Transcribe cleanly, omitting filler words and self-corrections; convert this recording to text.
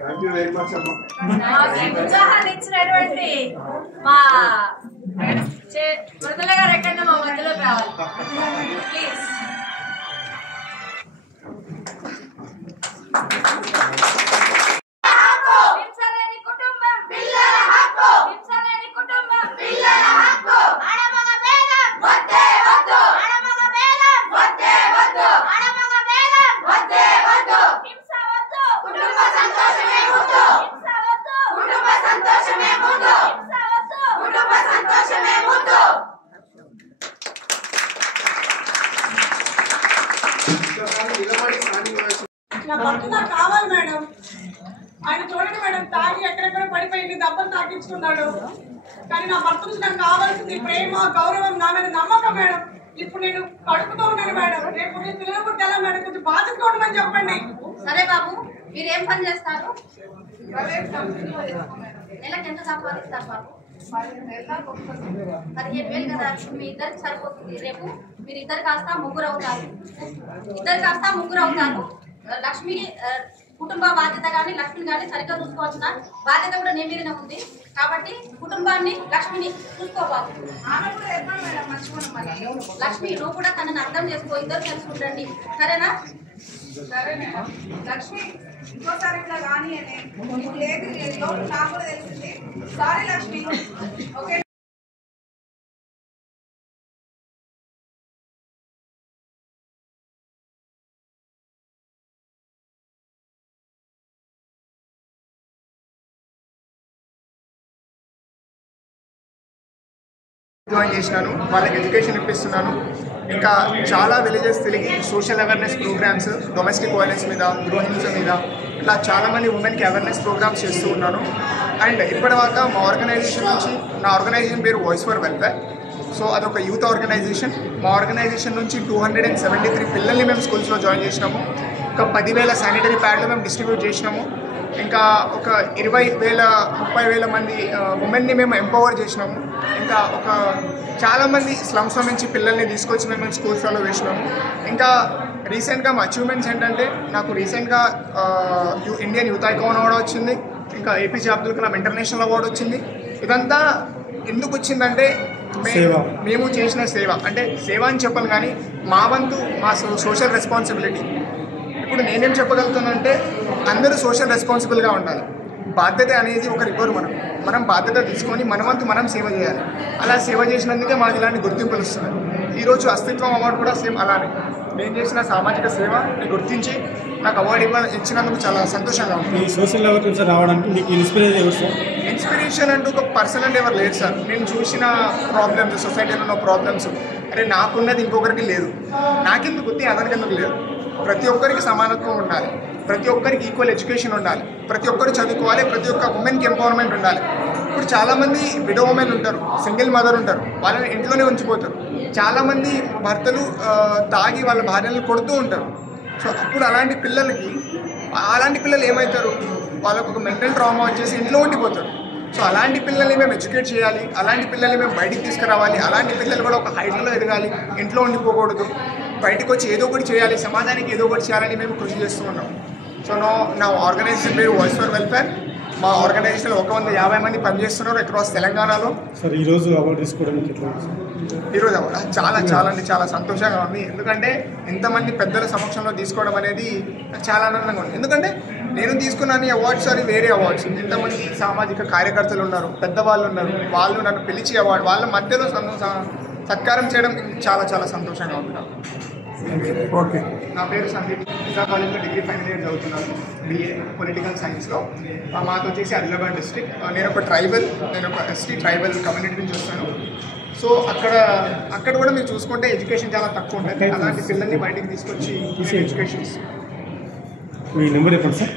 Thank you very much అమ్మా. ఉత్సాహాన్ని ఇచ్చినటువంటి మా మృదుల గారు ఎక్కడ మా మధ్యలోకి రావాలి ప్లీజ్. నా భర్త నాకు కావాలి మేడం. ఆయన చూడండి మేడం, తాగి ఎక్కడెక్కడ పడిపోయింది, దెబ్బలు తాకించుకున్నాడు. కానీ నా భర్త నుంచి నాకు కావాల్సింది ప్రేమ, గౌరవం, నా మీద నమ్మకం మేడం. ఇప్పుడు నేను కడుపుతో ఉన్నాను మేడం. రేపు నేను పిల్లలు పుట్టాలా మేడం, కొంచెం బాధ్యతగా ఉండమని చెప్పండి. సరే బాబు, మీరు ఏం పని చేస్తారు? నెలకు ఎంత సంపాదిస్తారు బాబు? 15,000 కదా, మీ ఇద్దరికి సరిపోతుంది. రేపు మీరు ఇద్దరు కాస్త ముగ్గురు అవుతారు. లక్ష్మి కుటుంబ బాధ్యత కానీ లక్ష్మిని కానీ సరిగ్గా చూసుకోవాల్సిన బాధ్యత కూడా నీ మీదనే ఉంది. కాబట్టి కుటుంబాన్ని, లక్ష్మిని చూసుకోవాలి. లక్ష్మి, నువ్వు కూడా తనని అర్థం చేసుకో. ఇద్దరు కలిసి ఉండండి, సరేనా? లక్ష్మి, ఇంకోసారి ఇట్లా కానీ లేదు నాకు కూడా తెలిసింది. సారీ లక్ష్మి. ఓకే. జాయిన్ చేసినాను, వాళ్ళకి ఎడ్యుకేషన్ ఇప్పిస్తున్నాను. ఇంకా చాలా విలేజెస్ తిరిగి social awareness programs, domestic violence మీద, గృహహింస మీద ఇట్లా చాలామంది ఉమెన్కి అవేర్నెస్ ప్రోగ్రామ్స్ చేస్తూ ఉన్నాను. అండ్ ఇప్పటిదాకా మా ఆర్గనైజేషన్ నుంచి, నా ఆర్గనైజేషన్ పేరు వాయిస్ ఫర్ వెల్ఫేర్. సో అదొక యూత్ ఆర్గనైజేషన్. మా ఆర్గనైజేషన్ నుంచి 273 పిల్లల్ని మేము స్కూల్స్లో జాయిన్ చేసినాము. ఒక 10,000 శానిటరీ ప్యాడ్లు మేము డిస్ట్రిబ్యూట్ చేసినాము. ఇంకా ఒక 20,000-30,000 మంది ఉమెన్ని మేము ఎంపవర్ చేసినాము. ఇంకా ఒక చాలామంది స్లమ్స్లో నుంచి పిల్లల్ని తీసుకొచ్చి మేము స్కూల్స్లో వేసినాము. ఇంకా రీసెంట్గా మా అచీవ్మెంట్స్ ఏంటంటే, నాకు రీసెంట్గా ఇండియన్ యూత్ ఐకాన్ అవార్డు వచ్చింది. ఇంకా APJ Abdul Kalam international award వచ్చింది. ఇదంతా ఎందుకు వచ్చిందంటే మేము చేసిన సేవ. అంటే సేవ అని చెప్పాలి కానీ మా వంతు, మా సోషల్ రెస్పాన్సిబిలిటీ. ఇప్పుడు నేనేం చెప్పగలుగుతానంటే, అందరూ సోషల్ రెస్పాన్సిబుల్గా ఉండాలి. బాధ్యత అనేది ఒకరు ఇవ్వరు. మనం బాధ్యత తీసుకొని మన వంతు మనం సేవ చేయాలి. అలా సేవ చేసినందుకే మనకి ఇలాంటి గుర్తింపులు వస్తున్నాయి. ఈరోజు అస్తిత్వం అవార్డు కూడా సేమ్ అలానే. నేను చేసిన సామాజిక సేవని గుర్తించి నాకు అవార్డు ఇచ్చినందుకు చాలా సంతోషంగా ఉంది. ఈ సోషల్ అవేర్నెస్ రావడానికి మీకు ఇన్స్పిరేషన్ అంటూ ఒక పర్సన్ అంటే ఎవరు లేరు సార్. నేను చూసిన ప్రాబ్లమ్స్, సొసైటీలో ఉన్న ప్రాబ్లమ్స్, అరే నాకున్నది ఇంకొకరికి లేదు, నాకెందుకు గుర్తి అతనికి ఎందుకు లేదు. ప్రతి ఒక్కరికి సమానత్వం ఉండాలి, ప్రతి ఒక్కరికి ఈక్వల్ ఎడ్యుకేషన్ ఉండాలి, ప్రతి ఒక్కరు చదువుకోవాలి, ప్రతి ఒక్క ఉమెన్కి ఎంపవర్మెంట్ ఉండాలి. ఇప్పుడు చాలామంది విడో ఉమెన్ ఉంటారు, సింగిల్ మదర్ ఉంటారు, వాళ్ళని ఇంట్లోనే ఉంచిపోతారు. చాలామంది భర్తలు తాగి వాళ్ళ భార్యలను కొడుతూ ఉంటారు. సో అప్పుడు అలాంటి పిల్లలు ఏమవుతారు, వాళ్ళకు ఒక మెంటల్ ట్రామా వచ్చేసి ఇంట్లో ఉండిపోతారు. సో అలాంటి పిల్లల్ని మేము ఎడ్యుకేట్ చేయాలి, అలాంటి పిల్లల్ని మేము బయటికి తీసుకురావాలి. అలాంటి పిల్లలు కూడా ఒక హైట్లో ఎదగాలి, ఇంట్లో ఉండిపోకూడదు, బయటకు వచ్చి ఏదో ఒకటి చేయాలి, సమాజానికి ఏదో ఒకటి చేయాలని మేము కృషి చేస్తూ ఉన్నాం. సో నా ఆర్గనైజేషన్ పేరు వాయిస్ ఫర్ వెల్ఫేర్. మా ఆర్గనైజేషన్లో 150 మంది పనిచేస్తున్నారు అక్రాస్ తెలంగాణలో. సార్ ఈరోజు అవార్డు తీసుకోవడానికి ఈరోజు చాలా సంతోషంగా ఉంది. ఎందుకంటే ఇంతమంది పెద్దల సమక్షంలో తీసుకోవడం అనేది చాలా ఆనందంగా ఉంది. ఎందుకంటే నేను తీసుకున్నాను ఈ అవార్డ్స్ అని వేరే అవార్డ్స్. ఇంతమంది సామాజిక కార్యకర్తలు ఉన్నారు, పెద్దవాళ్ళు ఉన్నారు, వాళ్ళు నన్ను పిలిచి అవార్డు వాళ్ళ మధ్యలో సత్కారం చేయడం చాలా సంతోషంగా ఉంది నాకు. ఓకే. నా పేరు సందీప్, నిజాం కాలేజ్లో డిగ్రీ ఫైనల్ ఇయర్ చదువుతున్నాను, BA పొలిటికల్ సైన్స్లో. మాకు వచ్చేసి ఆదిలాబాద్ డిస్ట్రిక్ట్. నేను ఒక ఎస్టీ ట్రైబల్ కమ్యూనిటీ నుంచి వస్తాను. సో అక్కడ కూడా మీరు చూసుకుంటే ఎడ్యుకేషన్ చాలా తక్కువ ఉంటుంది. అలాంటి పిల్లల్ని బయటికి తీసుకొచ్చి ఎడ్యుకేషన్ ఇస్తాం. మీ నెంబర్ చెప్పండి సార్.